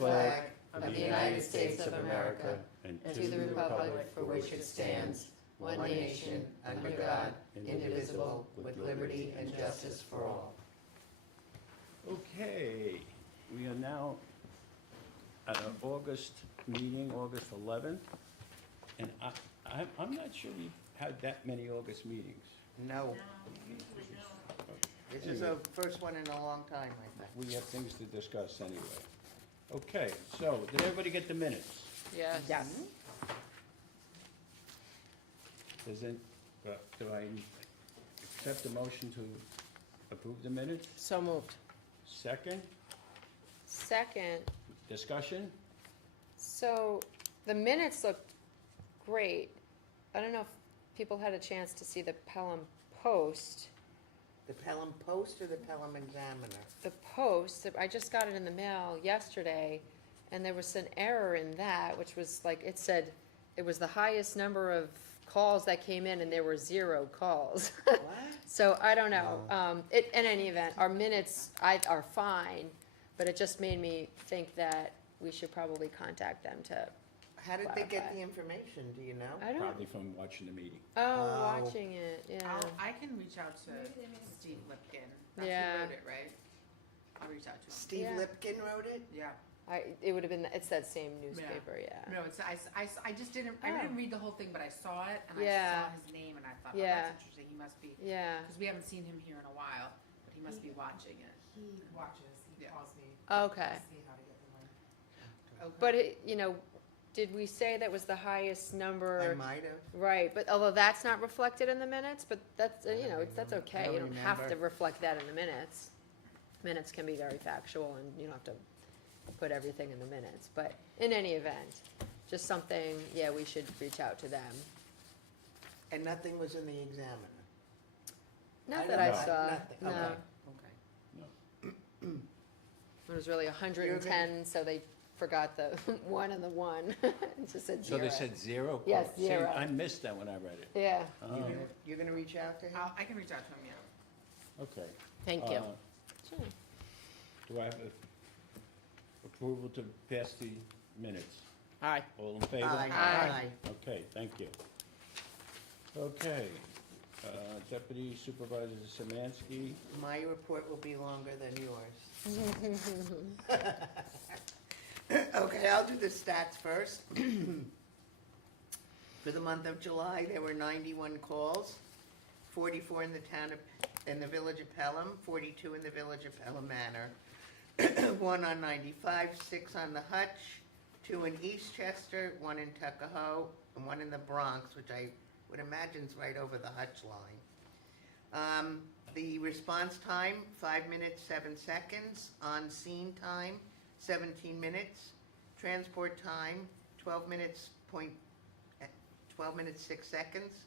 flag of the United States of America and to the republic for which it stands, one nation, under God, indivisible, with liberty and justice for all. Okay, we are now at our August meeting, August 11th, and I'm not sure we've had that many August meetings. No. This is the first one in a long time, I think. We have things to discuss anyway. Okay, so, did everybody get the minutes? Yes. Do I accept the motion to approve the minutes? So moved. Second, Second, discussion? so the minutes looked great. I don't know if people had a chance to see the Pelham Post. The Pelham Post or the Pelham Examiner? The Post, I just got it in the mail yesterday, and there was an error in that, which was like, it said it was the highest number of calls that came in, and there were 0 calls. What? So I don't know. In any event, our minutes are fine, but it just made me think that we should probably contact them to, How did they get Clarify. the information, do you know? I don't, Probably from watching the meeting. oh, watching it, yeah. I can reach out to Steve Lipkin. That's Yeah. who wrote it, right? I'll reach out to him. Steve Yeah. Lipkin wrote it? Yeah. It would have been, it's that same newspaper, yeah. No, it's, I just didn't, I Oh. didn't read the whole thing, but I saw it and Yeah. I saw his name and I thought, oh, Yeah. that's interesting. He must be, Yeah, because we haven't seen him here in a while, but he must be watching it. He watches, he Yeah. calls me okay. to see how to get the money. Okay. But did we say that was the highest I number? might have. Right, but although that's not reflected in the minutes, but that's, that's okay. I You don't don't have to remember. reflect that in the minutes. Minutes can be very factual and you don't have to put everything in the minutes. But in any event, just something, yeah, we should reach out to them. And nothing was in the Examiner? Not I that don't I know. saw, Nothing, no. okay. It was really 110, so they forgot the 1 and the 1. It just said So 0. they said 0? Yes, See, 0. I missed that when I read it. Yeah, Oh, You're gonna reach out to him? I can reach out to him, yeah. okay. Thank you. sure. Do I have approval to pass the minutes? Aye. All in favor? Aye. Aye. Okay, thank you. Okay, Deputy Supervisor Szymanski, My report will be longer than yours. Okay, I'll do the stats first. For the month of July, there were 91 calls, 44 in the village of Pelham, 42 in the village of Pelham Manor, 1 on 95, 6 on the Hutch, 2 in Eastchester, 1 in Tuckahoe, and 1 in the Bronx, which I would imagine is right over the Hutch line. The response time, 5 minutes, 7 seconds. On scene time, 17 minutes. Transport time, 12 minutes, 6 seconds.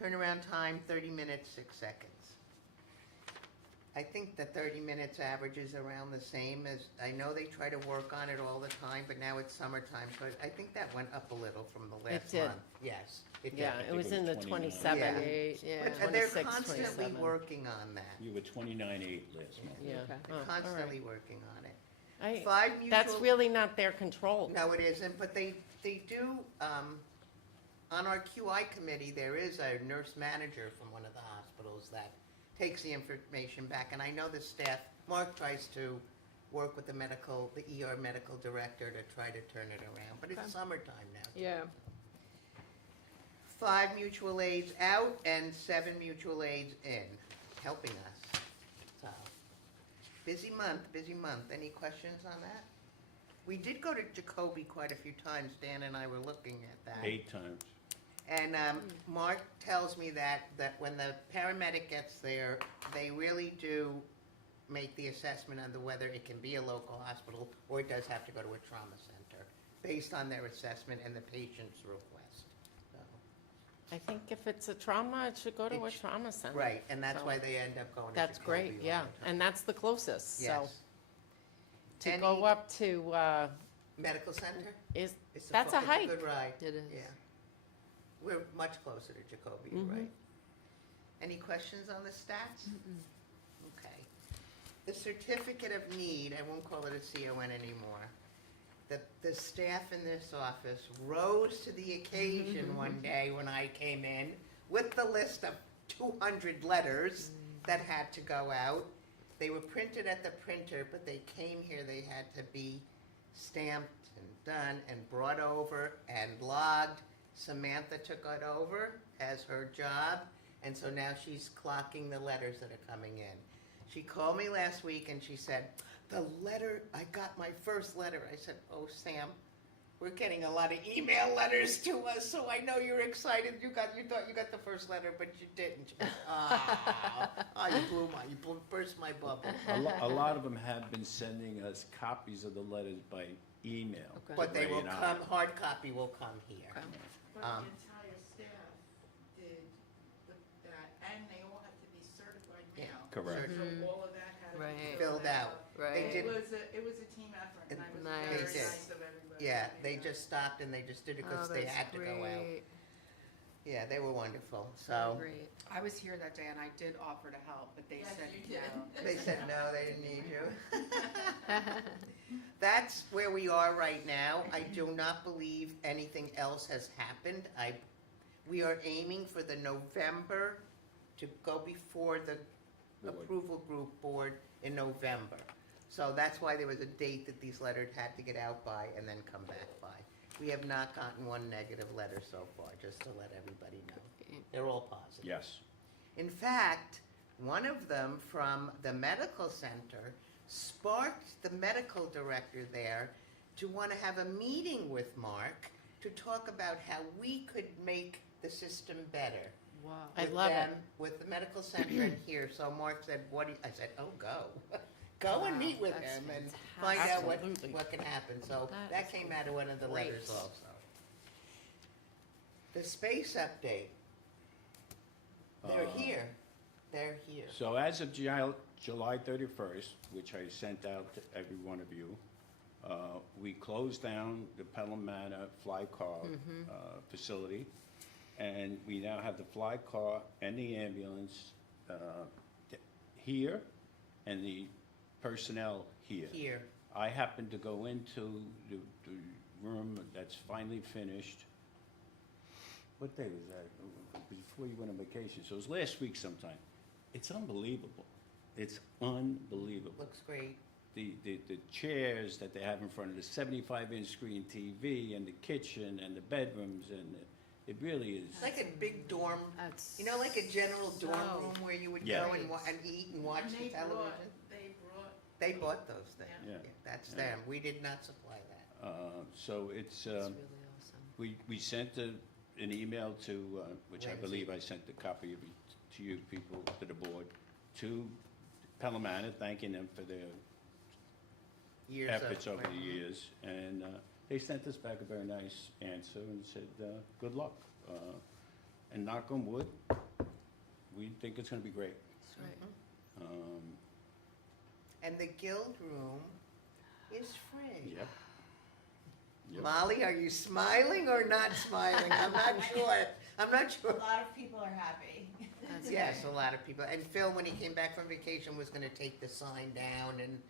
Turnaround time, 30 minutes, 6 seconds. I think the 30 minutes averages around the same as, I know they try to work on it all the time, but now it's summertime, so I think that went up a little from the last did. month. Yes, it did. Yeah, think it was it in was the 29. 27. Yeah. But they're 26, constantly 27. working on that. you were 29.8 last month. Yeah. Okay. Oh, all right. Constantly working on it. I- 5 mutual. That's really not their control. No, it isn't, but they do, on our QI committee, there is a nurse manager from one of the hospitals that takes the information back, and I know the staff, Mark tries to work with the ER medical director to try to turn it around, but Okay. it's summertime now. Yeah. 5 mutual aids out and 7 mutual aids in, helping us. So, busy month. Any questions on that? We did go to Jacoby quite a few times, Dan and I were looking at that. 8 times. And Mark tells me that when the paramedic gets there, they really do make the assessment on whether it can be a local hospital or it does have to go to a trauma center, based on their assessment and the patient's request. So, I think if it's a trauma, it should go to a It sh- trauma center. right, and that's So, why they end up going to That's Jacoby great, all yeah. the time. And that's the closest, so Yes. to Any- go up to, Medical center? is, It's that's a it's hike. good ride. It is. Yeah. We're much closer to Jacoby, you're Mhm. right. Any questions on the stats? Okay. The certificate of need, I won't call it a CON anymore, the staff in this office rose to the occasion one day when I came in with the list of 200 letters that had to go out. They were printed at the printer, but they came here, they had to be stamped and done and brought over and logged. Samantha took it over as her job, and so now she's clocking the letters that are coming in. She called me last week and she said, the letter, I got my first letter. I said, oh, Sam, we're getting a lot of email letters to us, so I know you're excited. You thought you got the first letter, but you didn't. She goes, you burst my bubble. A lot of them have been sending us copies of the letters by email. Okay. But they Ray will and I. come, hard copy will come here. Okay. But the entire staff did that, and they all had to be certified Yeah. now. Correct. So all of that had to Right. be Filled out. Right. They did- It was a team effort, and I was Nice. very They did. nice of everybody. Yeah, they just stopped and they just did it because Oh, they that's had to go out. great. Yeah, they were wonderful, so. Great. I was here that day and I did offer to help, but they Yes, said you did. no. They said no, they didn't need you. That's where we are right now. I do not believe anything else has happened. We are aiming for the November to go before the Board. approval group board in November. So that's why there was a date that these letters had to get out by and then come back by. We have not gotten one negative letter so far, just to let everybody know. They're all positive. Yes. In fact, one of them from the medical center sparked the medical director there to want to have a meeting with Mark to talk about how we could make the system better. Wow. With them, with the medical center in here. So Mark said, what do you, I said, oh, go. Go and meet with That's him and find out fantastic. what can happen. So That that is came out of one of the great. letters also. The space update. They're here. They're here. So as of July 31st, which I sent out to every one of you, we closed down the Pelham Manor fly car facility, and we now have the fly car and the ambulance here, and the personnel here. Here. I happened to go into the room that's finally finished. What day was that? Before you went on vacation, so it was last week sometime. It's unbelievable. It's unbelievable. Looks great. The chairs that they have in front of the 75-inch screen TV and the kitchen and the bedrooms, and it really is. It's like a big dorm, That's. you know, like a general dorm so room where you would Yeah. go and eat and watch And the they television. brought, They bought those things. Yeah. That's Yeah. them. We did not supply that. So it's, That's really awesome. we sent an email to, which I Lindsay. believe I sent a copy of it to you people, to the board, to Pelham Manor, thanking them for their Years of- efforts over the years. And they sent us back a very nice answer and said, good luck. And knock on wood, we think it's gonna be great. That's right. And the guild room is free. Yep. Yep. Molly, are you smiling or not smiling? I'm not sure. I'm not A sure. lot of people are happy. That's Yes, great. a lot of people. And Phil, when he came back from vacation, was gonna take the sign down and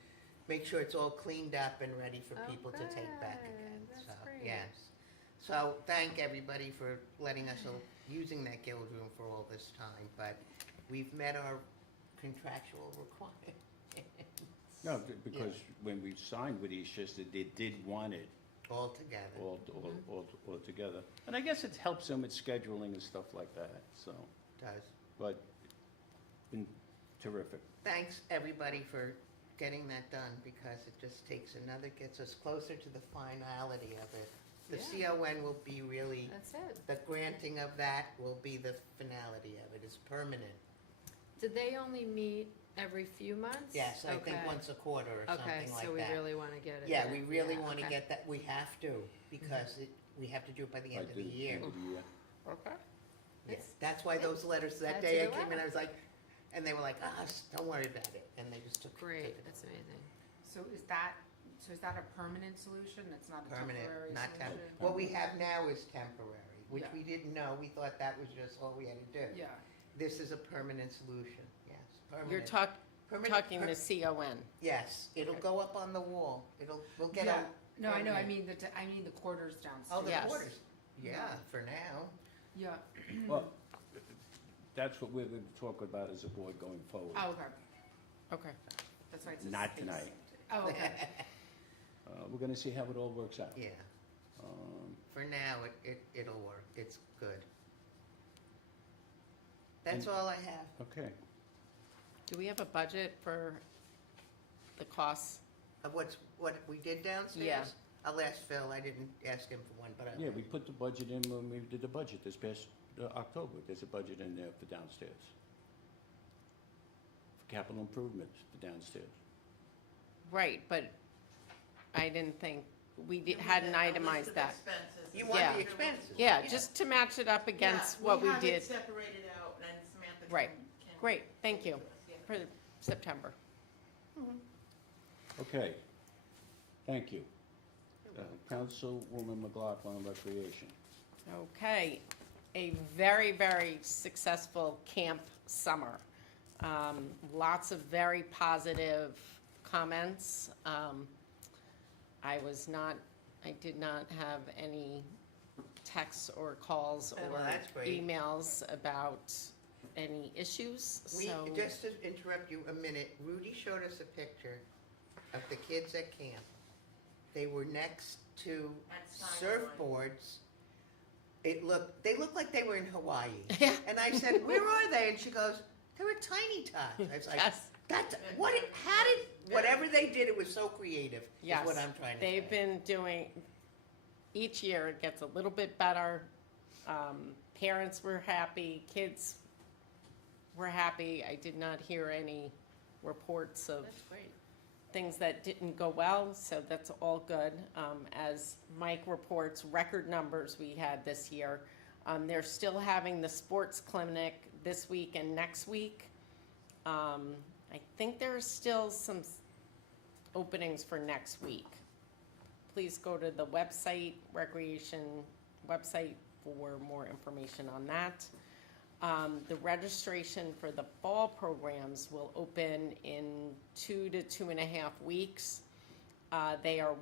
make sure it's all cleaned up and ready for Oh, people to take back good. again. That's So, great. yes. So thank everybody for letting us, using that guild room for all this time, but we've met our contractual requirements. No, because when we signed with East, they did want it All together. all together. And I guess it helps them with scheduling and stuff like that, so, Does. but, been terrific. Thanks, everybody, for getting that done, because it just gets us closer to the finality of it. The Yeah. CON will be really, That's it. the granting of that will be the finality of it. It's permanent. Did they only meet every few months? Yes, I think Okay. once a quarter or Okay, something like so we that. really wanna get it. Yeah, done. we really Yeah, want to okay. get that, we have to, because we have to do it by the end of the year. End of the year. Okay. Yes, that's why those letters, that That's day a I good came in, one. I was like, and they were like, don't worry about it, and they just took Great, it. that's amazing. So is that a permanent solution? It's not a Permanent, temporary not solution? temporary. What we have now is temporary, which Yeah. we didn't know. We thought that was just all we had to do. Yeah. This is a permanent solution, yes, permanent. You're Permanent- talking the CON. Yes, it'll Okay. go up on the wall. We'll get Yeah. No, I know, I Permanent. mean the quarters downstairs. Oh, the Yes. quarters. Yeah, for now. Yeah. Well, that's what we're gonna talk about as a board going forward. Oh, okay, Okay. that's why it says. Not space. tonight. Oh, okay. We're gonna see how it all works out. Yeah, for now, it'll work. It's good. That's And- all I have. Okay. Do we have a budget for the costs? Of what we did downstairs? Yeah. I'll ask Phil. I didn't ask him for one, but I Yeah, we put the budget in when we did the budget this past October. There's a budget in there for downstairs. For capital improvements for downstairs. Right, but I didn't think, hadn't itemized that. You want Yeah. the expenses? Yeah, just to match it up against what we have it did. separated out, and Samantha Right. can. Great, thank you, Yeah. for September. Okay, thank you. Councilwoman McLaughlin, Recreation. Okay, a very, very successful camp summer. Lots of very positive comments. I did not have any texts or calls Oh, or well, that's great. emails about any issues, so. Just to interrupt you a minute, Rudy showed us a picture of the kids at camp. They were next to At Sideline. surfboards. They looked like they were in Hawaii. Yeah. And I said, "Where are they?" And she goes, "They were tiny tots." I was like, Yes. whatever they did, it was so creative, is Yes, what I'm trying to say. they've been doing, each year it gets a little bit better. Parents were happy, kids were happy. I did not hear any reports of things that didn't go well, so that's all good. As Mike reports, record numbers we had this year. They're still having the sports clinic this week and next week. I think there are still some openings for next week. Please go to the website, recreation website, for more information on that. The registration for the fall programs will open in 2 to 2.5 weeks. They are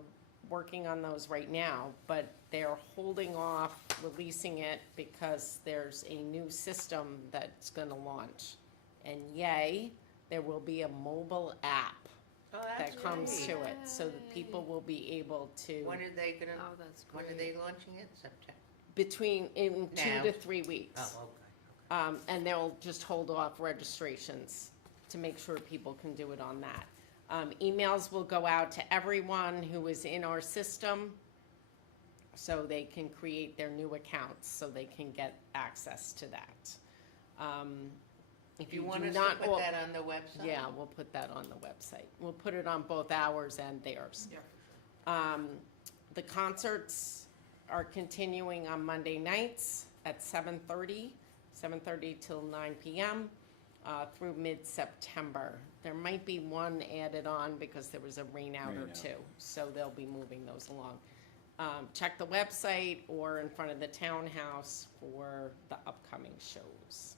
working on those right now, but they're holding off releasing it because there's a new system that's gonna launch. And yay, there will be a mobile app Oh, that's that comes great. to it, so that people will be able to, When are they gonna, oh, that's when are great. they launching it? September? In 2 Now. to 3 weeks. Oh, okay. And they'll just hold off registrations to make sure people can do it on that. Emails will go out to everyone who is in our system, so they can create their new accounts, so they can get access to that. If You you want do us not, to put that on the website? yeah, we'll put that on the website. We'll put it on both ours and theirs. Yeah, for sure. The concerts are continuing on Monday nights at 7:30 till 9 p.m. Through mid-September. There might be one added on because there was a rain out or Rain out. two, so they'll be moving those along. Check the website or in front of the townhouse for the upcoming shows.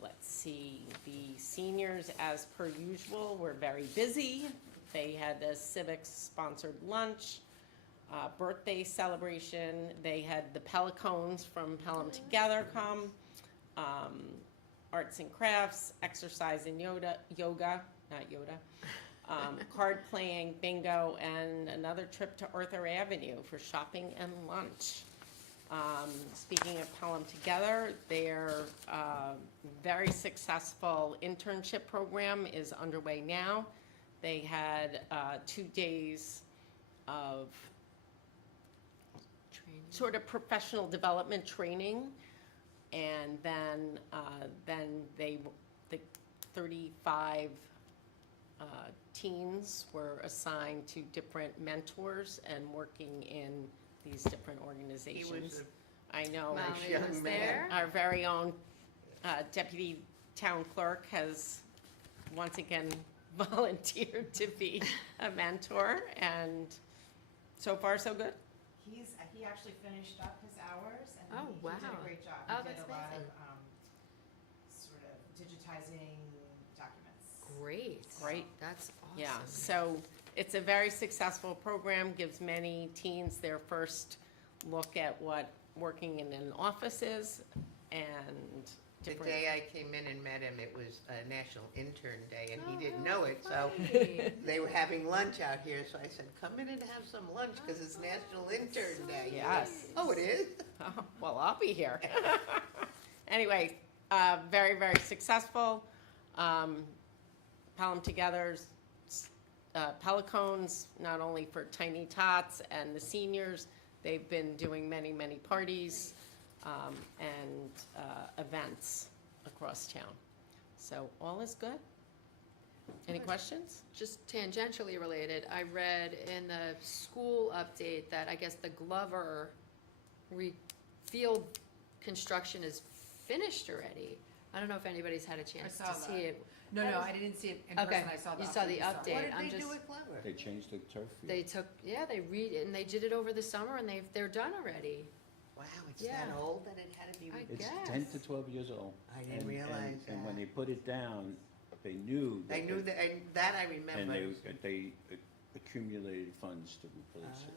Let's see, the seniors, as per usual, were very busy. They had a civics-sponsored lunch, birthday celebration. They had the Pelicones from Pelham Together come, arts and crafts, exercise and yoga, not Yoda, card playing, bingo, and another trip to Arthur Avenue for shopping and lunch. Speaking of Pelham Together, their very successful internship program is underway now. They had 2 days of sort of professional development training, and then the 35 teens were assigned to different mentors and working in these different He organizations. was I know. Nice Mommy young was man. there. Our very own deputy town clerk has once again volunteered to be a mentor, and so far so good. He actually finished up his hours and Oh, he did wow. a great job. Oh, He did that's a lot of, amazing. sort of digitizing documents. Great. Great. That's awesome. Yeah, so It's a very successful program, gives many teens their first look at what working in an office is and The different. day I came in and met him, it was National Intern Day, and he didn't know it, so Funny. they were having lunch out here, so I said, come in and have some lunch, because it's National Intern Day. Yes. Oh, it is? Well, I'll be here. Anyway, very, very successful. Pelham Together's Pelicones, not only for Tiny Tots and the seniors, they've been doing many, many parties and events across town. So all is good. Any Good. questions? Just tangentially related, I read in the school update that I guess the Glover field construction is finished already. I don't know if anybody's had a chance saw to see that. it. No, I didn't see it in Okay, person, I saw the you saw the update. update. What did I'm they do just- at Glover? They changed the turf field. They took, yeah, they and they did it over the summer and they're done already. Wow, it's Yeah. that old that it had to be, I It's guess. 10 to 12 years old. I didn't And- realize And when that. they put it down, they knew. They knew that, and that I And remember. they accumulated funds to replace it.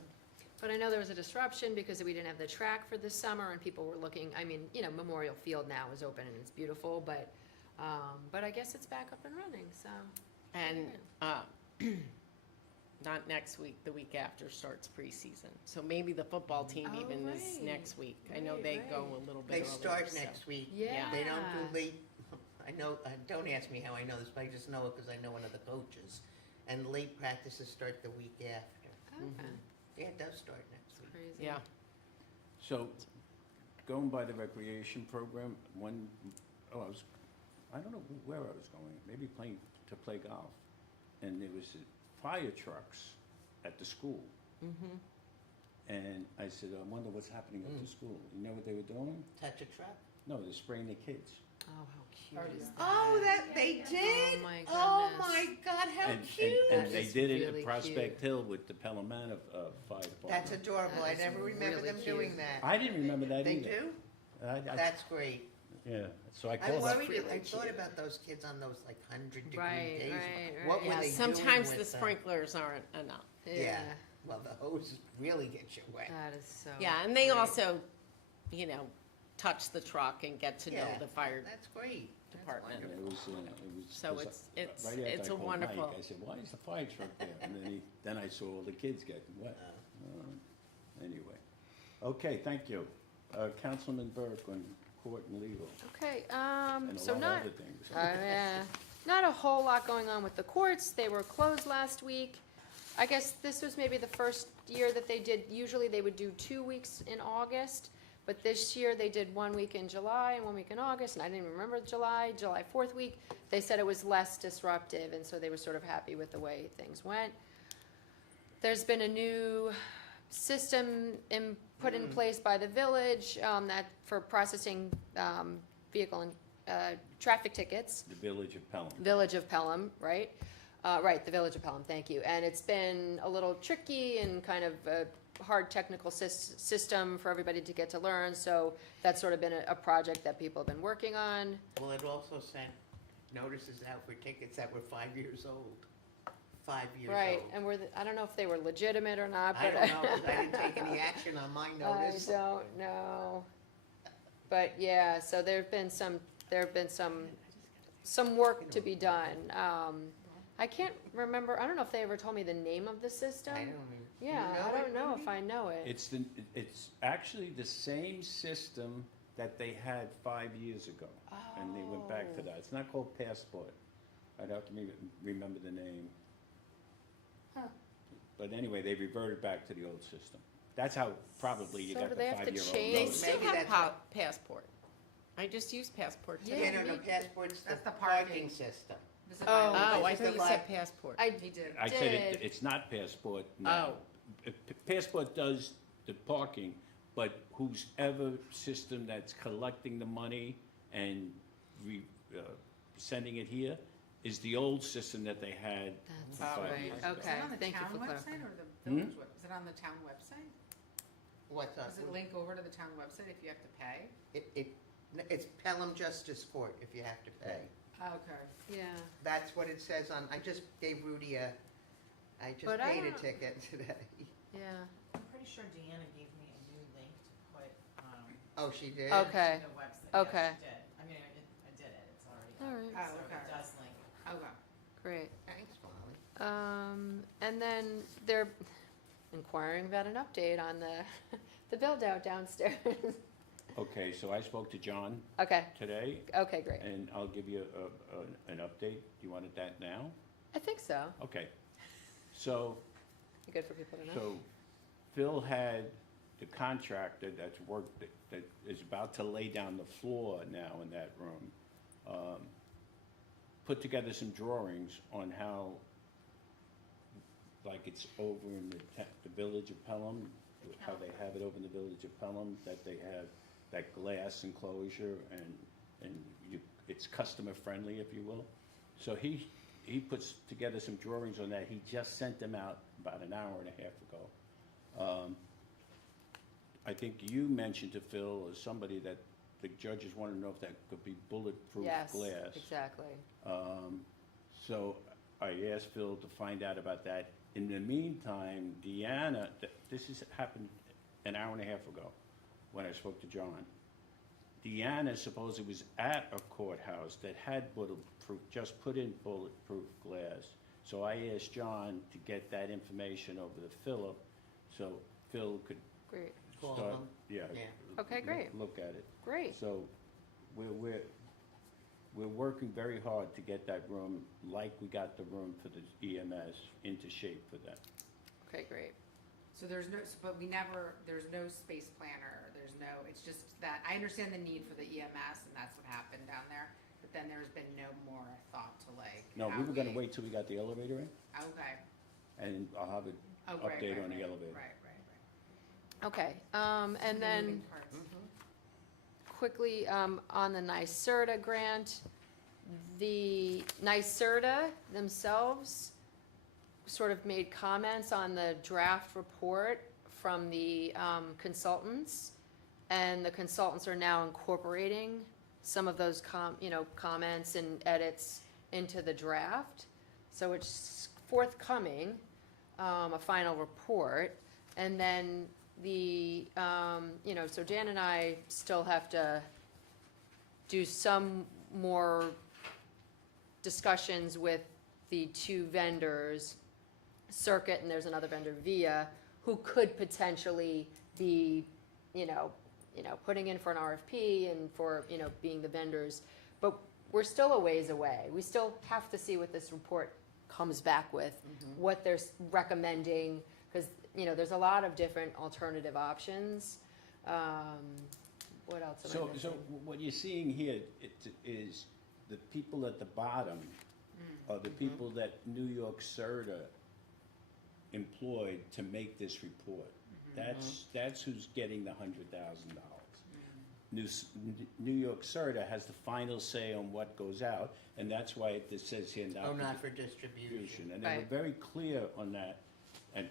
But I know there was a disruption because we didn't have the track for this summer and people were looking, I mean, Memorial Field now is open and it's beautiful, but I guess it's back up and running, so. And not next week, the week after starts preseason. So maybe the football team Oh, even is right. next week. I know Right, they go right. a little bit They earlier. start so- next week. Yeah. They don't do late, I know, don't ask me how I know this, but I just know it because I know one of the coaches. And late practices start the week after. Okay, Yeah, it does start next week. crazy. Yeah. So, going by the recreation program, I don't know where I was going, maybe to play golf. And there was fire trucks at the school. Mhm. And I said, I wonder what's happening at the school. You know what they were doing? Touch a truck? No, they're spraying the kids. Oh, how cute is that? Oh, they did? Oh, my Oh, goodness. my God, how And cute! and That they is did it really at Prospect cute. Hill with the Pelham Fire Department. That's adorable. That I is never remember really them cute. doing that. I didn't remember that They either. do? That's great. Yeah, so I I called up. worried, really I thought cute. about those kids on those like 100-degree Right, days. right, What right. were Yeah, they doing sometimes with the them? sprinklers aren't enough. Yeah. Well, the hoses really get you wet. That is so. Yeah, and they Great. also, touch the truck and get to know Yeah. the fire That's great. department. And it was. So because it's- right after it's I a called Mike, wonderful- I said, why is the fire truck there? And then I saw all the kids getting wet. Anyway, okay, thank you. Councilman Burke on court and legal, Okay, and a so lot of not, other things. not a whole lot going on with the courts. They were closed last week. I guess this was maybe the first year that they did, usually they would do 2 weeks in August, but this year they did 1 week in July and 1 week in August, and I didn't even remember July 4th week. They said it was less disruptive, and so they were sort of happy with the way things went. There's been a new system put in place by the village, that for processing, vehicle and, traffic tickets. The village of Pelham. Village of Pelham, right? Right, the Village of Pelham, thank you. And it's been a little tricky and kind of a hard technical system for everybody to get to learn, so that's sort of been a project that people have been working on. Well, it also sent notices out for tickets that were 5 years old. 5 years old. Right, and I don't know if they were legitimate or not, I but. don't know, 'cause I didn't take any action on my notice. I don't know. But yeah, so there have been some work to be done. I can't remember, I don't know if they ever told me the name of the system. I don't even. you Yeah, I it, don't know Rudy? if I know it. It's actually the same system that they had 5 years ago. And they went back to Oh. that. It's not called Passport. I'd have to remember the name. Huh. But anyway, they reverted back to the old system. That's how probably you So got do the they have to 5-year-old change- They notice. still Maybe have that's what- Passport. I just use Passport Yeah. today. Yeah, no, passport's the That's the parking parking. system. This is Oh. my Oh, I This is thought you the said li- Passport. He did. I said did. it's not Passport now. Passport does the parking, but whose ever system that's collecting the money and sending it here is the old system that they had That's for Oh, 5 right. years ago. Is Okay, it on the thank you town for website clarifying. or the village web? Is it on the town website? What's up? Does it link over to the town website if you have to pay? It's Pelham Justice Court if you have to pay. Okay. Yeah, That's what it says on, I just gave Rudy a I just But I paid a don't- ticket today. Yeah, I'm pretty sure Deanna gave me a new link to put, Oh, she did? Okay. to the website. Okay. Yes, she did. I mean, I did it, it's already All up. right. Oh, So okay. it does link. Okay. great. Thanks, Molly. And then they're inquiring about an update on the build out downstairs. Okay, so I spoke to John Okay, today, okay, great. and I'll give you an update. You wanted that now? I think so. Okay. So, Good for people to know. so Phil had the contractor that's worked, that is about to lay down the floor now in that room, put together some drawings on how, like it's over in the village of Pelham, how they have it over in the village of Pelham, that they have that glass enclosure and it's customer friendly, if you will. So he puts together some drawings on that. He just sent them out about an hour and a half ago. I think you mentioned to Phil or somebody that the judges want to know if that could be bulletproof Yes, glass. exactly. So I asked Phil to find out about that. In the meantime, Deanna, this has happened an hour and a half ago when I spoke to John. Deanna supposedly was at a courthouse that had bulletproof, just put in bulletproof glass. So I asked John to get that information over to Philip, so Phil could Great, Call start, them. yeah. Yeah. Okay, great. Look at it. great. So we're working very hard to get that room, like we got the room for the EMS, into shape for that. Okay, great. So there's no, but there's no space planner, there's no, it's just that, I understand the need for the EMS, and that's what happened down there, but then there's been no more thought to like. No, how we were gonna wait till we got the elevator in, Okay. and I'll have an Oh, right, update right, on the right, elevator. Right. Okay, and then Moving parts. quickly, on the NYSERDA grant, the NYSERDA themselves sort of made comments on the draft report from the consultants, and the consultants are now incorporating some of those comments and edits into the draft. So it's forthcoming, a final report, and then the, so Dan and I still have to do some more discussions with the two vendors, Circuit, and there's another vendor, Via, who could potentially be, putting in for an RFP and for, being the vendors. But we're still a ways away. We still have to see what this report comes back with, what they're recommending, because, there's a lot of different alternative options. What else am I So missing? what you're seeing here is the people at the bottom are the people that New York CERTA employed to make this report. That's who's getting the $100,000. New York CERTA has the final say on what goes out, and that's why it says here Oh, not not for for distribution. distribution. And they were Right. very clear on that, and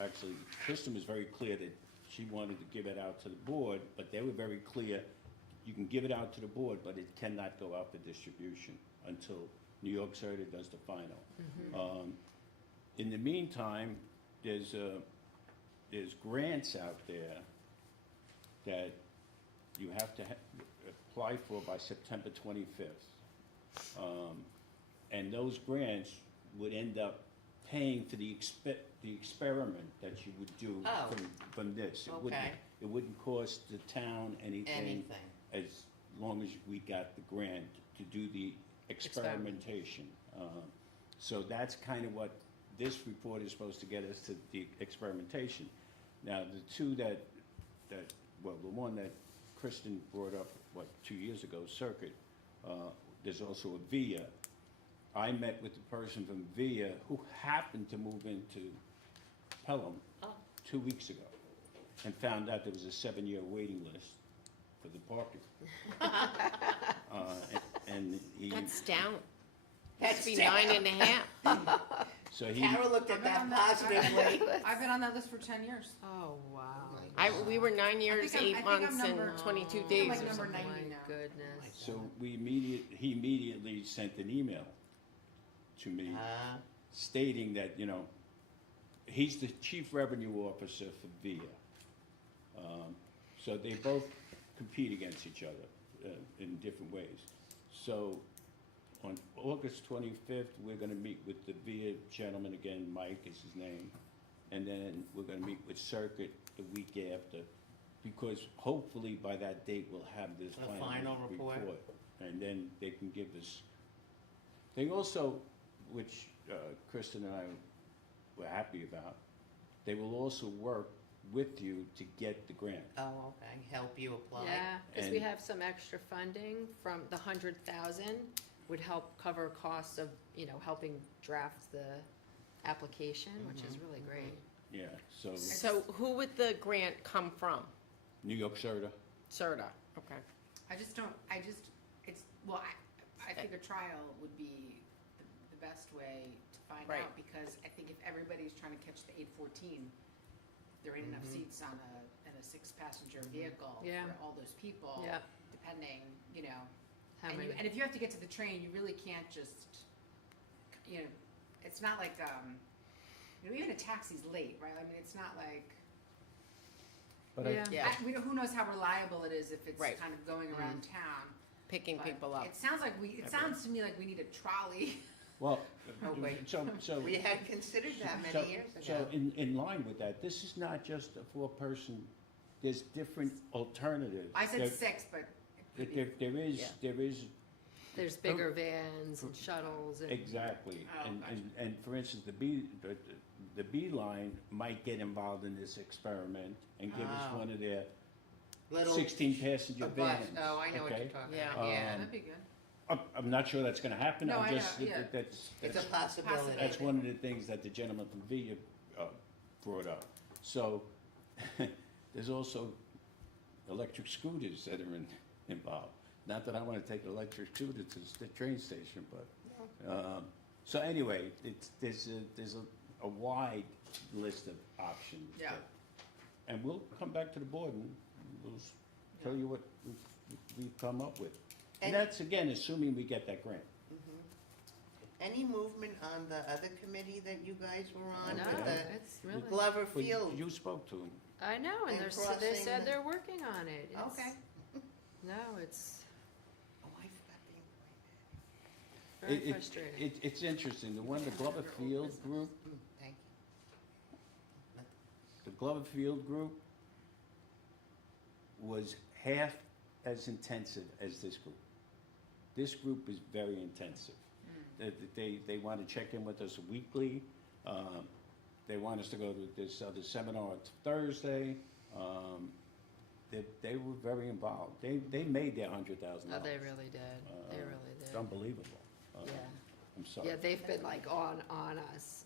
actually, Kristen was very clear that she wanted to give it out to the board, but they were very clear, you can give it out to the board, but it cannot go out for distribution until New York CERTA does the final. In the meantime, there's grants out there that you have to apply for by September 25th. And those grants would end up paying for the experiment that you would do Oh. from this. Okay. It wouldn't cost the town anything Anything. as long as we got the grant to do the experimentation. So that's kind of what this report is supposed to get us to, the experimentation. Now, the two the one that Kristen brought up, 2 years ago, Circuit, there's also a Via. I met with the person from Via who happened to move into Pelham 2 weeks ago and found out there was a 7-year waiting list for the parking. And he, That's down. That's Must be down. 9.5. so he, Carol looked at that positively. I've been on that list for 10 years. Oh, wow. We were 9 years, I'm- 8 I think months, I'm and number- 22 I'm days like or number something. 90 My now. goodness. so he immediately sent an email to me Ah, stating that, he's the chief revenue officer for VIA. So they both compete against each other in different ways. So on August 25th, we're gonna meet with the VIA gentleman again, Mike is his name. And then we're gonna meet with Circuit the week after, because hopefully by that date, we'll have this A final final report. And then they can give us, they also, which Kristen and I were happy about, they will also work with you to get the grant. Oh, okay, help you apply? Yeah, because we And- have some extra funding from the 100,000 would help cover costs of, you know, helping draft the application, which is really great. Yeah, so So who would the grant come from? New York CERTA. CERTA, okay. I think a trial would be the best way to find Right. out, because I think if everybody's trying to catch the 814, there ain't enough seats on in a 6-passenger vehicle Yeah. for all those people. Yeah. Depending, you know, How and many? and if you have to get to the train, you really can't just, you know, it's not like, you know, even a taxi's late, right? I mean, it's not like, But Yeah. Yeah, who knows how reliable it is if it's Right. kind of going around town. picking But people up. It sounds to me like we need a trolley. Well, Oh, wait. so. We had considered that so- many years So ago. in line with that, this is not just a 4-person, there's different alternatives. I said There- 6, but it could be. Yeah. There is, There's bigger vans and shuttles and. exactly. Oh, And, gotcha. and for instance, the B line might get involved in this experiment and give us Oh. one of their Little 16-passenger a bus. vans. Oh, I know what okay? you're talking Yeah. about, yeah. That'd be good. I'm not sure that's gonna happen, No, I'm I know, just, yeah. that's, It's a possibility. that's one of the things that the gentleman from VIA brought up. So, there's also electric scooters that are involved. Not that I wanna take an electric scooter to the train station, but, so anyway, there's a wide list of options. Yeah. that- And we'll come back to the board and we'll tell you what we've come up with. And And- that's, again, assuming we get that grant. Any movement on the other committee that you guys were on? No, with the it's really, Glover But Field? you spoke to him. I know, and And they crossing said the- they're working on it. It's- Okay. No, it's Oh, I forgot the very It- it- frustrating. It's interesting, the one, the Glover Field group, Thank you. the Glover Field group was half as intensive as this group. This group is very intensive. They want to check in with us weekly. They want us to go to this other seminar on Thursday. They were very involved. They made their $100,000. Oh, they really did. They really It's did. unbelievable. Yeah. I'm sorry. Yeah, they've been like on us.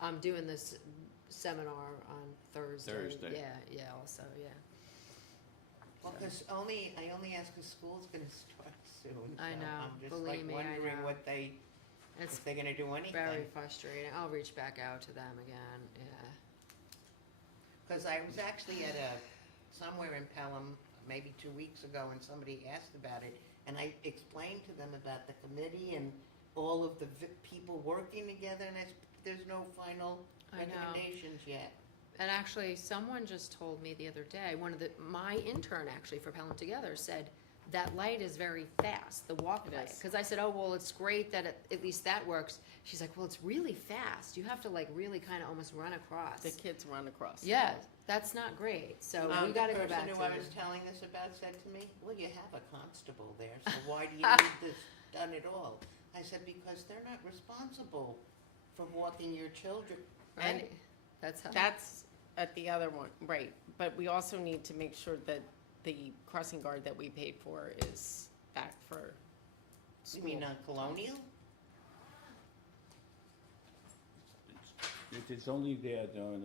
I'm doing this seminar on Thursday. Thursday. Yeah, also, yeah. Well, because I only ask because school's gonna start soon. I so know. I'm just Believe like me, I wondering know. what It's if they're gonna do anything. very frustrating. I'll reach back out to them again, yeah. Because I was actually at somewhere in Pelham, maybe 2 weeks ago, and somebody asked about it, and I explained to them about the committee and all of the people working together, and there's no final I know. recommendations yet. And actually, someone just told me the other day, my intern actually for Pelham Together said, that light is very fast, the walk It light. is. Because I said, oh, well, it's great that at least that works. She's like, well, it's really fast. You have to like really kind of almost run across. The kids run across. Yeah, that's not great. So we gotta go back The to person who I them. was telling this about said to me, well, you have a constable there, so why do you need this done at all? I said, because they're not responsible for walking your children. Right? That's how. That's at the other one, right, but we also need to make sure that the crossing guard that we paid for is back for You school. mean on Colonial? It's only there during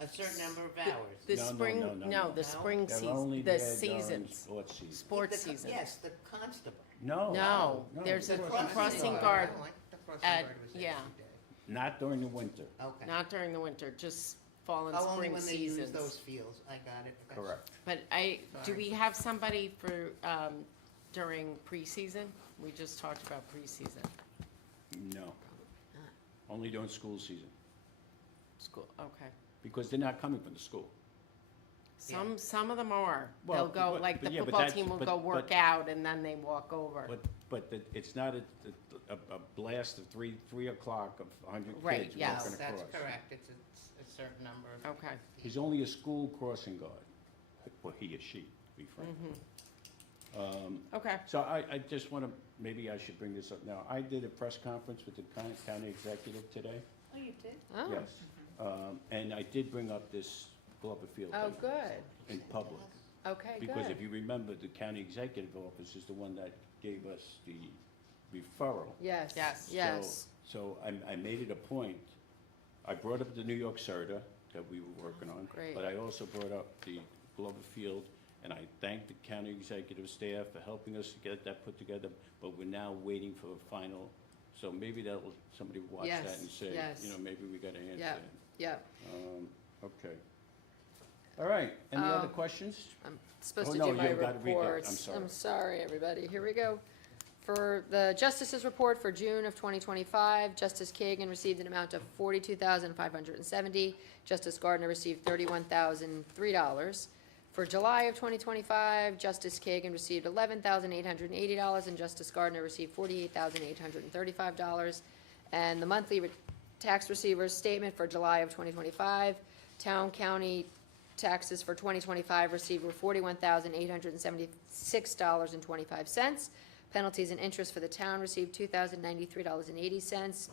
A certain number of hours? The No, no, spring, no, no, no, no. the spring They're season, only the there during seasons, sports season. sports The season. Yes, the constable. No, there's a The crossing guard I like the crossing at- guard was yeah. every day. Not during the winter. Okay. Not during the winter, just fall and Oh, only spring when they use seasons. those fields, I got it. That's- Correct. But do we have somebody for, during preseason? We just talked about preseason. No. Only during school season. School, okay. because they're not coming from the school. Some of them are. Well, They'll go, but- like, the but yeah, but football that's- team will but- go work but- out and then they walk over. But it's not a blast of 3 o'clock of 100 Right, kids yes. walking across. That's correct, it's a certain number of. Okay. He's only a school crossing guard, well, he or she, to be frank. Okay. So I just want to, maybe I should bring this up now. I did a press conference with the county executive today, Oh, you did? Oh, yes. And I did bring up this Glover Field oh, thing good. in public. Okay, good. Because if you remember, the county executive office is the one that gave us the referral. Yes, Yes. yes. So I made it a point, I brought up the New York CERTA that we were working on. Great. But I also brought up the Glover Field, and I thanked the county executive staff for helping us to get that put together, but we're now waiting for a final, so maybe that'll, somebody will watch that Yes, and say, yes. you know, maybe we got an answer. Yep. Yep. Okay. All right, any other Oh. questions? I'm supposed Oh, to no, do my you've gotta read that. I'm reports. sorry. I'm sorry, everybody. Here we go. For the Justice's report for June of 2025, Justice Kagan received an amount of $42,570. Justice Gardner received $31,003. For July of 2025, Justice Kagan received $11,880, and Justice Gardner received $48,835. And the monthly tax receiver's statement for July of 2025, town, county taxes for 2025 received were $41,876.25. Penalties and interest for the town received $2,093.80.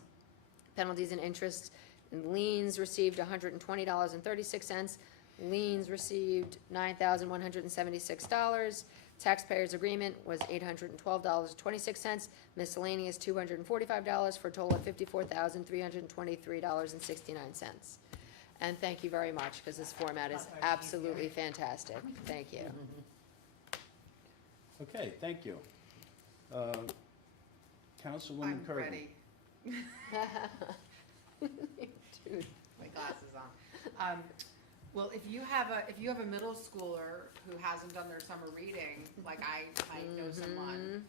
Penalties and interest and liens received $120.36. Liens received $9,176. Taxpayers' agreement was $812.26. Miscellaneous $245 for a total of $54,323.69. And thank you very much, because this format is absolutely fantastic. Thank you. Okay, thank you. Councilwoman I'm Curtin. ready. Dude. My glasses on. Well, if you have a middle schooler who hasn't done their summer reading, like I might know someone,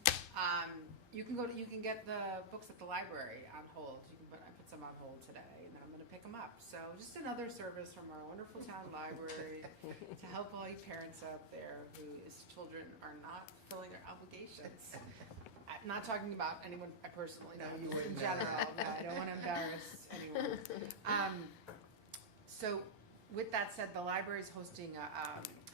you can get the books at the library on hold. I put some on hold today, and then I'm gonna pick them up. So just another service from our wonderful town library to help all you parents out there whose children are not fulfilling their obligations. I'm not talking about anyone I personally know, No, you just in wouldn't know. general. No, I don't want to embarrass anyone. So with that said, the library is hosting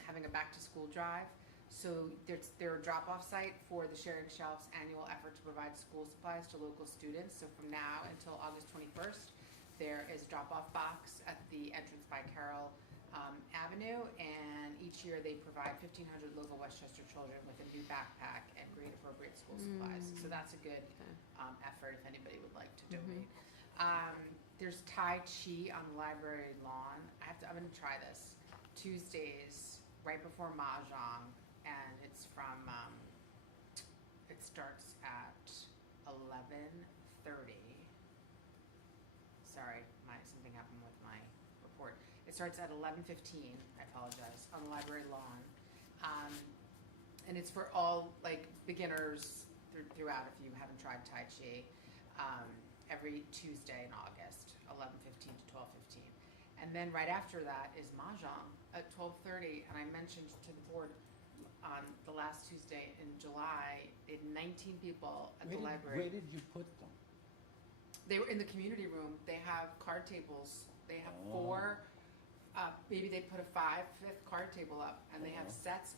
having a back-to-school drive. So they're a drop-off site for the Sharing Shelves annual effort to provide school supplies to local students. So from now until August 21st, there is a drop-off box at the entrance by Carroll Avenue, and each year they provide 1,500 local Westchester children with a new backpack and grade-appropriate school supplies. So that's a good effort if anybody would like to donate. There's Tai Chi on the library lawn. I'm gonna try this. Tuesdays, right before Mahjong, and it's from, it starts at 11:30. Sorry, something happened with my report. It starts at 11:15, I apologize, on the library lawn. And it's for all, like, beginners throughout if you haven't tried Tai Chi. Every Tuesday in August, 11:15 to 12:15. And then right after that is Mahjong at 12:30, and I mentioned to the board on the last Tuesday in July, they had 19 people at the library. Where did you put them? They were in the community room. They have card tables. They have Oh. 4, maybe they put a 5th card table up, and they have sets,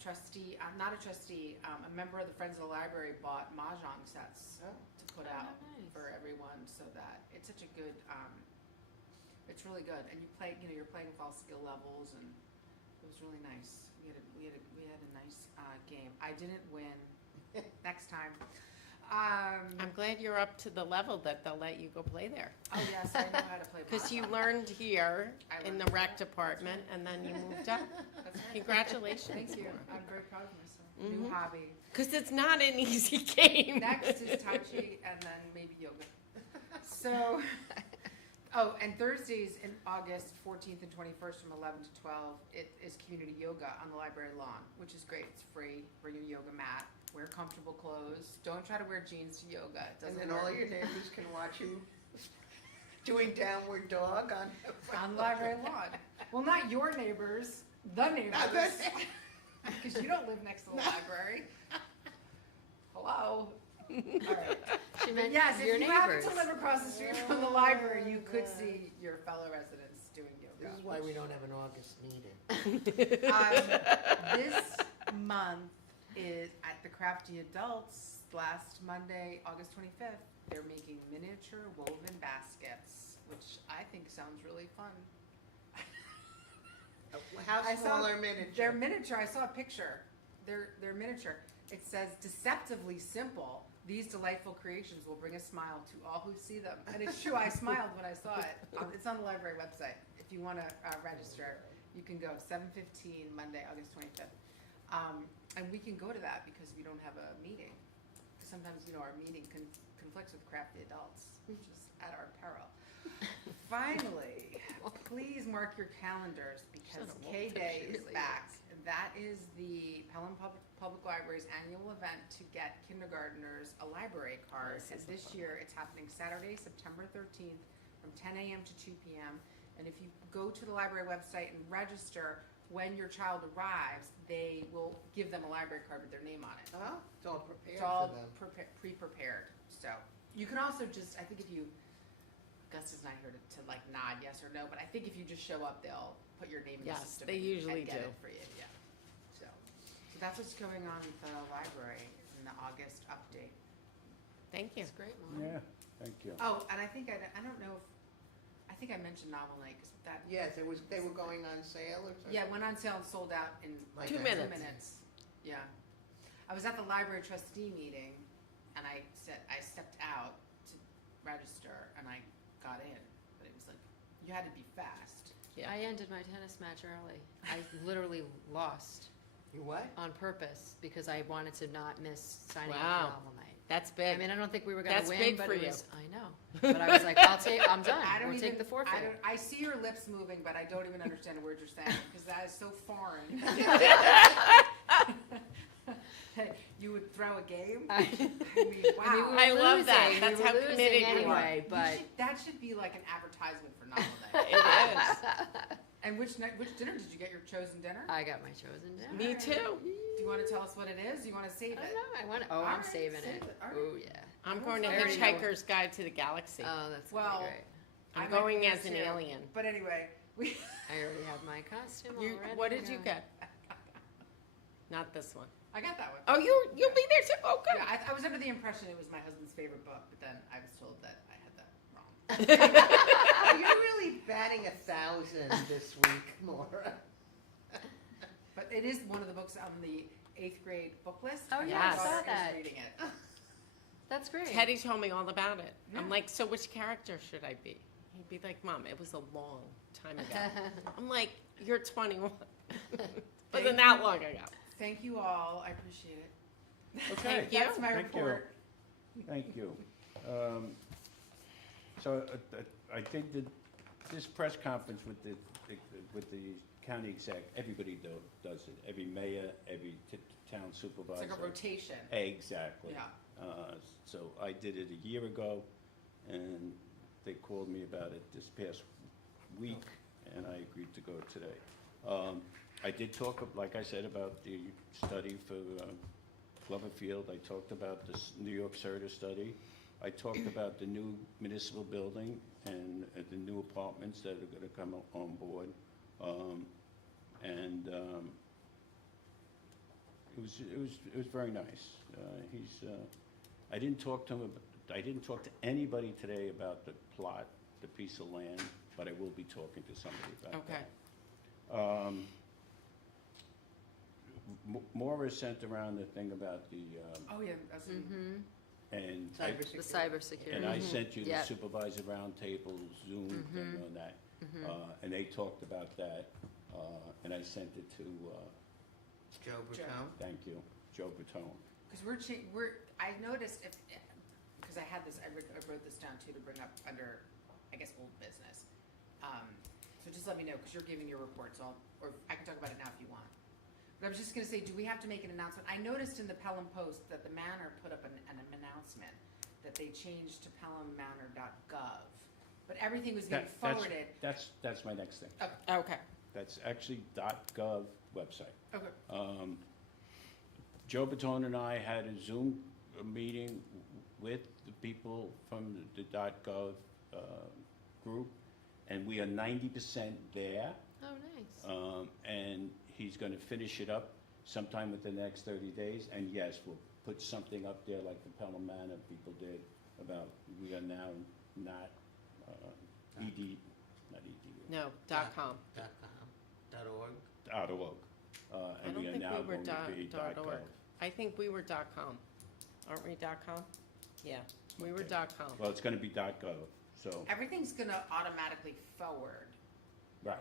trustee, not a trustee, a member of the Friends of the Library bought Mahjong sets Oh. to put Oh, out nice. for everyone, so that it's such a good, it's really good, and you play, you're playing with all skill levels, and it was really nice. We had a nice game. I didn't win. Next time. I'm glad you're up to the level that they'll let you go play there. Oh yes, I know how to play. Because you Mahjong. learned here I in the learned rec that. department, and then you moved up. That's right. Congratulations. Thank you. I'm very proud of myself. New Mhm. hobby. Because it's not an easy game. Next is Tai Chi and then maybe yoga. So, oh, and Thursdays in August 14th and 21st from 11 to 12, it is community yoga on the library lawn, which is great. It's free. Bring your yoga mat. Wear comfortable clothes. Don't try to wear jeans to yoga. It And doesn't then all work. your neighbors can watch you Doing downward dog on. On library lawn. Well, not your neighbors, the neighbors. Because you don't live next to the library. Hello? All right. She meant Yes, your if you happen neighbors. to live across the street from the library, you could see your fellow residents doing yoga. This is why we don't have an August meeting. This month is at the Crafty Adults, last Monday, August 25th. They're making miniature woven baskets, which I think sounds really fun. How I saw- small are miniature? They're miniature. I saw a picture. They're miniature. It says deceptively simple. These delightful creations will bring a smile to all who see them. And it's true. I smiled when I saw it. It's on the library website. If you want to register, you can go 7:15 Monday, August 25th. And we can go to that because we don't have a meeting. Sometimes, our meeting conflicts with Crafty Adults, which is at our peril. Finally, please mark your calendars because K-Day is back. That is the Pelham Public Library's annual event to get kindergartners a library card. And this year, it's happening Saturday, September 13th from 10 a.m. to 2 p.m. And if you go to the library website and register, when your child arrives, they will give them a library card with their name on it. Oh, it's all prepared It's all for them. pre-prepared. So you can also just, I think if you, Gus is not here to like nod yes or no, but I think if you just show up, they'll put your name in the Yes, system. they usually and get do. it for you, yeah. So that's what's going on at the library in the August update. Thank you. It's great, Mom. Yeah, thank you. Oh, and I think I don't know if, I think I mentioned Novel Night, 'cause that, Yes, they were going on sale or something? yeah, went on sale and sold out in Like 2 that. minutes. 2 minutes. Yeah. I was at the library trustee meeting and I stepped out to register and I got in, but it was like, you had to be fast. Yeah. I ended my tennis match early. I literally lost You what? on purpose because I wanted to not miss signing up Wow. for Novel Night. That's I big. mean, I don't think we were gonna That's win, big but for it you. was, I know. But I was like, I'm done. I don't We'll even, take the forfeit. I see your lips moving, but I don't even understand a word you're saying because that is so foreign. You would throw a game? I mean, wow. I mean, we were I love that. losing. That's We how were losing committed you are. anyway, You but should- that should be like an advertisement for Novel Night. It is. And which dinner did you get? Your chosen dinner? I got my chosen dinner. Me too. Do you want to tell us what it is? Do you want to save I it? don't know. I want it. Oh, All I'm right, saving save it. it. All right. Oh, yeah. I'm going to I already know. Hitchhiker's Guide to the Galaxy. Oh, that's Well, gonna be great. I I'm might going be as there an too. alien. But anyway, we. I already have my costume You, already. what did you yeah. get? Not this one. I got that one. Oh, you'll be there too. Oh, good. Yeah, I was under the impression it was my husband's favorite book, but then I was told that I had that wrong. Oh, you're really batting 1,000 this week, Maura. But it is one of the books on the 8th grade book list. Oh, and yeah, my I daughter saw is that. reading it. That's great. Teddy told me all about it. I'm Yeah. like, so which character should I be? He'd be like, Mom, it was a long time ago. I'm like, you're 21. Wasn't that long ago. Thank you all. I appreciate it. Okay. Thank you. That's my Thank you. report. Thank you. So I think that this press conference with the county exec, everybody does it. Every mayor, every town supervisor. It's like a rotation. Exactly. Yeah. So I did it a year ago, and they called me about it this past week, and I agreed to go today. I did talk, like I said, about the study for Gloverfield. I talked about this New York CERTA study. I talked about the new municipal building and the new apartments that are gonna come on board. It was very nice. I didn't talk to him, I didn't talk to anybody today about the plot, the piece of land, but I will be talking to somebody about Okay. that. Maura sent around the thing about the, Oh, yeah. That's Mm-hmm. and The cybersecurity. and I sent you the Yep. supervisor roundtable Zoom thing on that. And they talked about that, and I sent it to, Joe Bertone. thank you, Joe Bertone. Because I noticed because I had this, I wrote this down too to bring up under, I guess, old business. So just let me know, because you're giving your report, so or I can talk about it now if you want. But I was just gonna say, do we have to make an announcement? I noticed in the Pelham Post that the Manor put up an announcement that they changed to pelhammanor.gov. but everything was being That's- forwarded. That's my next thing. Okay, That's actually .gov website. Okay. Joe Batone and I had a Zoom meeting with the people from the .gov group, and we are 90% there. Oh, nice. And he's gonna finish it up sometime within the next 30 days. And yes, we'll put something up there like the Pelham Manor people did about, we are now not not edu, no, .com. .com, .org. I and don't we are think now we were going to be .org. .gov. I think we were .com. Aren't we .com? Yeah, we were Okay. .com. Well, it's gonna be .gov, so, Everything's gonna automatically forward. right.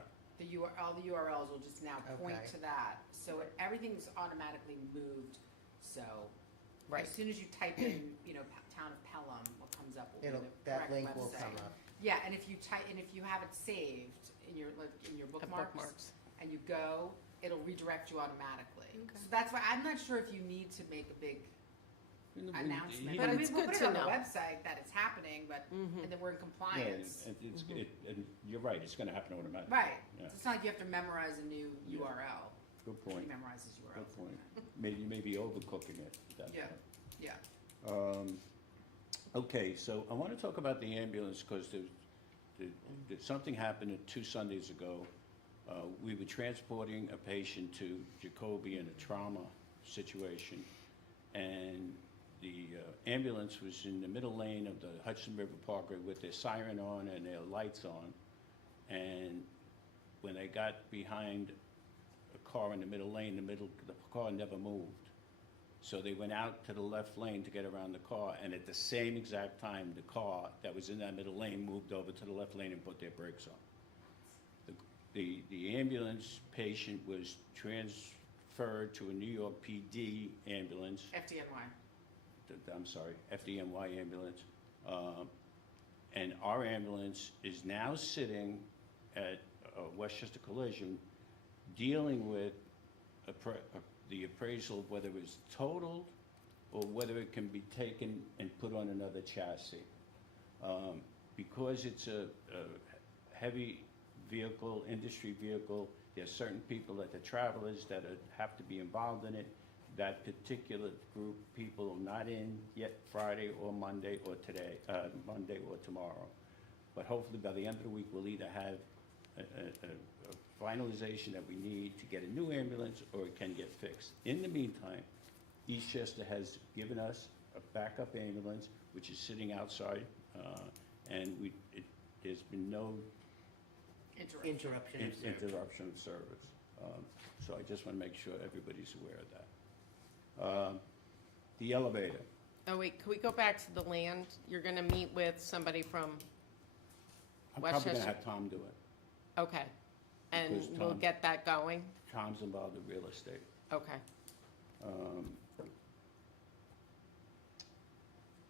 All the URLs will just now point Okay. to that, so everything's automatically moved, so. Right. As soon as you type in, town of Pelham, what comes up will be the That correct link will website. come up. Yeah, and if you have it saved in your, The bookmarks, and you go, it'll redirect you automatically. So that's why, I'm not sure if you need to make a big announcement. But I mean, it's we'll good put it to on the know. website that it's happening, but, and that we're in Yeah, compliance. and and you're right, it's gonna happen automatically. Right, Yeah. it's not like you have to memorize a new Yeah. URL. Good He point, memorizes URLs. good point. Maybe, you may be overcooking it at that Yeah. point. Yeah. Okay, so I want to talk about the ambulance, because something happened 2 Sundays ago. We were transporting a patient to Jacoby in a trauma situation, and the ambulance was in the middle lane of the Hudson River Parkway with their siren on and their lights on. And when they got behind a car in the middle lane, the car never moved. So they went out to the left lane to get around the car, and at the same exact time, the car that was in that middle lane moved over to the left lane and put their brakes on. The ambulance patient was transferred to a New York PD ambulance, FDNY. I'm sorry, FDNY ambulance. And our ambulance is now sitting at Westchester Collision, dealing with the appraisal of whether it's totaled or whether it can be taken and put on another chassis. Because it's a heavy vehicle, industry vehicle, there's certain people, like the travelers, that have to be involved in it. That particular group, people are not in yet Friday or Monday or today, Monday or tomorrow. But hopefully by the end of the week, we'll either have a finalization that we need to get a new ambulance, or it can get fixed. In the meantime, Eastchester has given us a backup ambulance, which is sitting outside, and there's been no Interruption of service. interruption of service. So I just want to make sure everybody's aware of that. The elevator. Oh, wait, can we go back to the land? You're gonna meet with somebody from, I'm probably going Westchester. to have Tom do it. okay, and Because we'll Tom- get that going? Tom's involved in real estate. Okay,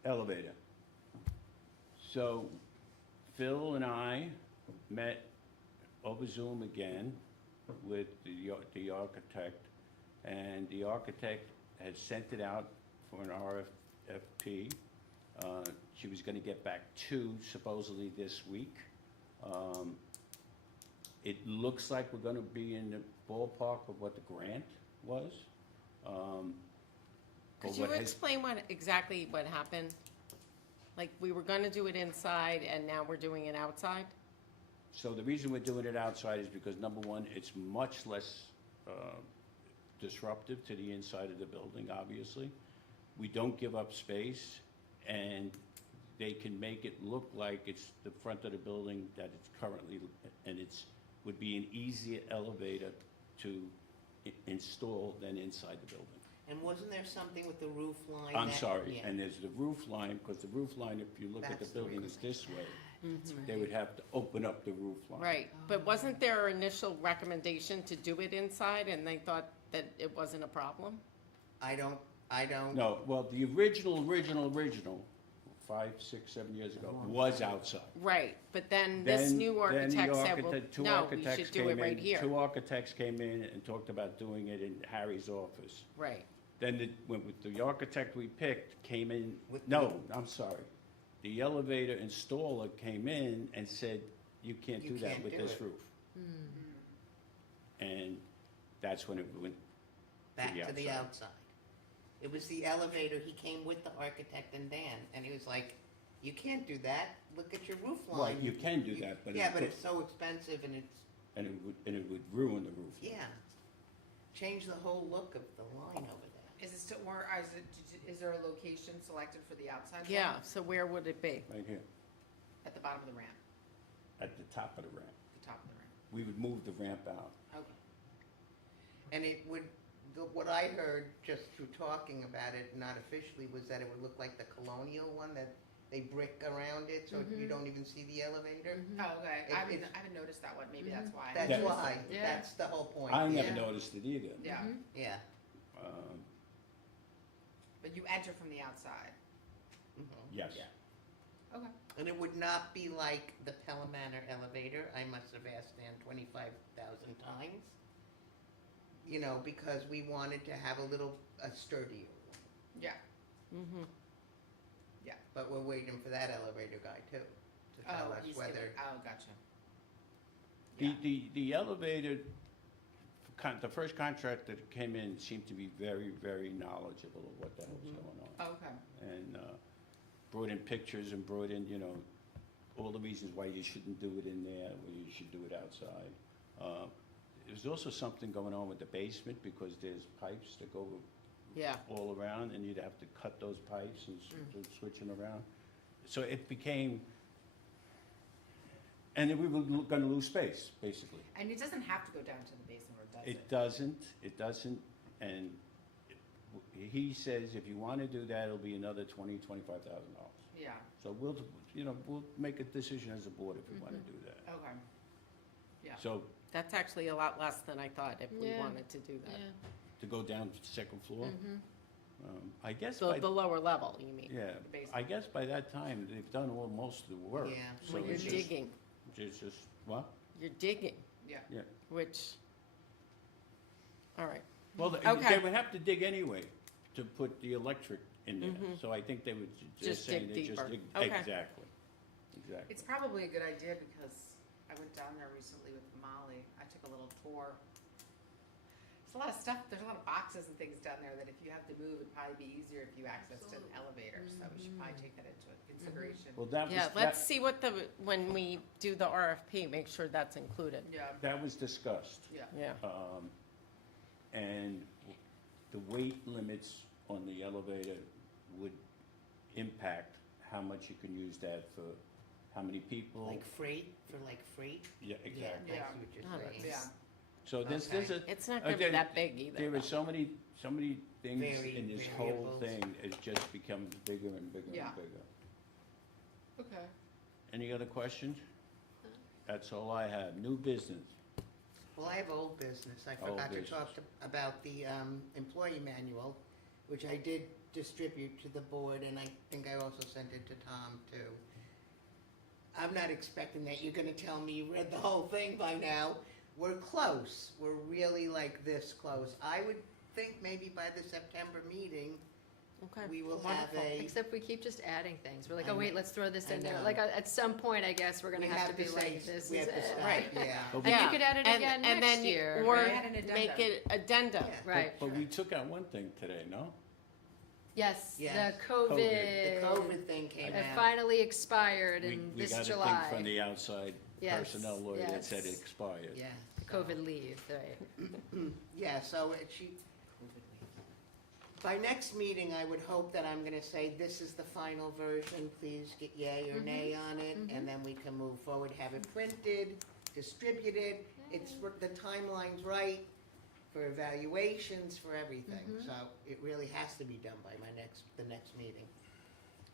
Elevator. So Phil and I met over Zoom again with the architect, and the architect had sent it out for an RFP. She was gonna get back 2 supposedly this week. It looks like we're gonna be in the ballpark of what the grant was. could but you what has- explain exactly what happened? Like, we were gonna do it inside, and now we're doing it outside? So the reason we're doing it outside is because, number one, it's much less disruptive to the inside of the building, obviously. We don't give up space, and they can make it look like it's the front of the building that it's currently, and would be an easier elevator to install than inside the building. And wasn't there something with the roof line? I'm that- sorry, yeah. and there's the roof line, because the roof line, if you look at the That's the building, roof is this way. Mm-hmm. They would have to open up the roof line. Right, but wasn't there an initial recommendation to do it inside, and they thought that it wasn't a problem? I don't, No, well, the original, 5, 6, 7 years ago, was outside. Right, but then this Then- new then the architect said, well, architect- two no, we architects should do it came right in- here. 2 architects came in and talked about doing it in Harry's office. Right, Then the architect we picked came in, With no, I'm sorry. the elevator installer came in and said, you can't You do that can't with do this it. roof. And that's when it went Back to the outside. outside. It was the elevator, he came with the architect and Dan, and he was like, you can't do that, look at your roof Well, line. you can do that, but Yeah, it but would- it's so expensive and it's, and it would ruin the roof. yeah, change the whole look of the line over there. Is it still, or is there a location selected for the outside wall? Yeah, so where would it be? Right here, At the bottom of the ramp, at the top of the ramp. the top of the ramp. We would move the ramp out. Okay. And it would, what I heard just through talking about it, not officially, was that it would look like the colonial one, that they brick around it, so you don't even see the elevator. Oh, okay. It- I haven't, it's- I haven't noticed that one. Maybe that's why. That's Yeah. why, Yeah. that's the whole point. I never Yeah. noticed it either. Yeah, Yeah. Um, but you enter from the outside. Mhm. Yes. Yeah. Okay. And it would not be like the Pelham Manor elevator, I must have asked Dan 25,000 times. You know, because we wanted to have a sturdier one, Yeah. Mm-hmm. but we're waiting for that elevator guy too, to tell us he's whether. giving- Oh, gotcha. The elevator, the first contract that came in seemed to be very, very knowledgeable of what the hell was going on. Oh, okay. And brought in pictures and brought in, all the reasons why you shouldn't do it in there, why you should do it outside. There's also something going on with the basement because there's pipes that go Yeah. all around and you'd have to cut those pipes and switch them around. So it became, and then we were gonna lose space, basically. And it doesn't have to go down to the basement, or does it? It doesn't, and he says if you wanna do that, it'll be another $25,000. Yeah, So we'll make a decision as a board if we wanna do that. okay. Yeah. So That's actually a lot less than I thought if we Yeah. wanted to do that. to go down to the second floor, I guess So by, the lower level, you mean? yeah, the basement. I guess by that time, they've done most of the work. Yeah. So When you're it's just, digging, what? you're digging, Yeah. Yeah. which, all right. Well, they Okay. would have to dig anyway to put the electric in there. So I think they would Just just say dig they just deeper. dig, Okay. exactly. It's probably a good idea because I went down there recently with Molly. I took a little tour. There's a lot of stuff, there's a lot of boxes and things down there that if you have to move, it'd probably be easier if you accessed an elevator. So we should probably take that into consideration. Well, that was, Yeah, let's see what when we do the RFP, make sure that's included. Yeah, that was discussed. yeah. Yeah. And the weight limits on the elevator would impact how much you can use that for, how many people. Like freight, Yeah, Yeah, exactly. that's Yeah. what you're Oh, saying. Yeah. So there's a, It's not gonna be there- that big either. there though. are so many things Very in this whole variables. thing, it just becomes bigger and bigger Yeah. and bigger. Okay. Any other questions? That's all I have. New business. Well, I have old business. I Old forgot to business. talk about the employee manual, which I did distribute to the board, and I think I also sent it to Tom, too. I'm not expecting that you're gonna tell me you read the whole thing by now. We're close. We're really like this close. I would think maybe by the September meeting, Okay. we will have Wonderful. a, Except we keep just adding things. We're like, I oh wait, know. let's throw this I in there. know. Like at some point, I guess we're gonna we have to be say, like, this we is have to it. stop, Right. yeah. But And you could add it again and next then year. Or Right. Add an addendum. make it addendum. Yeah. Right. But we took out one thing today, no? Yes, Yes. the COVID. The COVID thing came It out. finally expired in We this got a July. thing from the outside Yes, personnel lawyer that said it yes. expired. Yeah. COVID leave, right. Yeah, so by next meeting, I would hope that I'm gonna say, this is the final version, please get yay or nay on it, and then we can move forward, have it printed, distributed, the timeline's right for evaluations, for everything, so it really has to be done by the next meeting.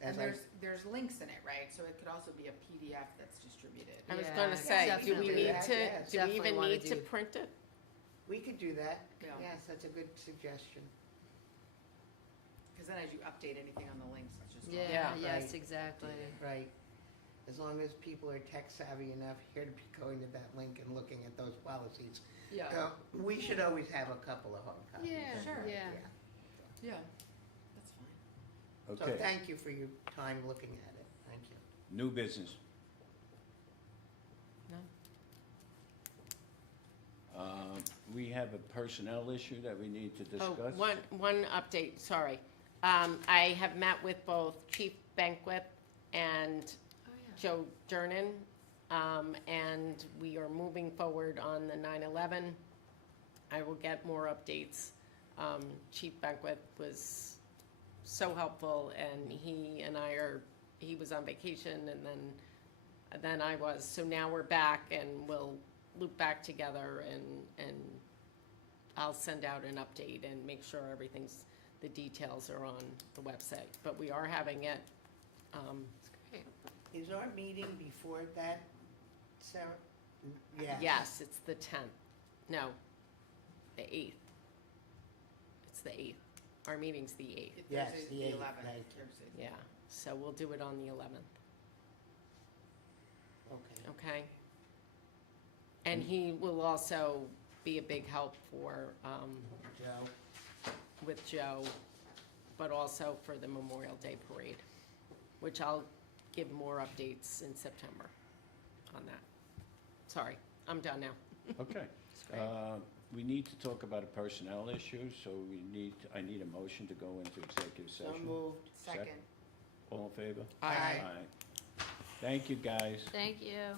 And As I- there's links in it, right? So it could also be a PDF that's distributed. I was Yeah, gonna say, do we definitely. need Yes, to, yes. do we Definitely even wanna need to do- print it? We could do that, Yeah. yes, that's a good suggestion. Because then as you update anything on the links, it's just. all- Yeah, Yeah. yes, Right. exactly. Right. As long as people are tech savvy enough here to be going to that link and looking at those policies. Yeah, We should always have a couple of hard copies. Yeah, Sure. yeah. yeah, that's fine. So Okay, thank you for your time looking at it, thank New business. No? We have a personnel issue that we need to Oh, discuss. one update, sorry. I have met with both Chief Banquet and Joe Jernan, and we are moving forward on the 9/11. I will get more updates. Chief Banquet was so helpful, and he was on vacation, and then I was. So now we're back, and we'll loop back together, and I'll send out an update and make sure the details are on the website. But we are having it. Is our meeting before that, Sarah? Yeah. Yes, it's the 10th. No, the 8th. It's the 8th. Our meeting's the 8th. Yes, Thursday's the the 8th, 11th. right. Thursday's Yeah, so we'll do it on the 11th, Okay. okay? And he will also be a big help Joe? with Joe, but also for the Memorial Day Parade, which I'll give more updates in September on that. Sorry, I'm done now. Okay. We need to talk about a personnel issue, so I need a motion to go into executive So session. moved. Second. All in favor? Aye. Thank you, guys. Thank you.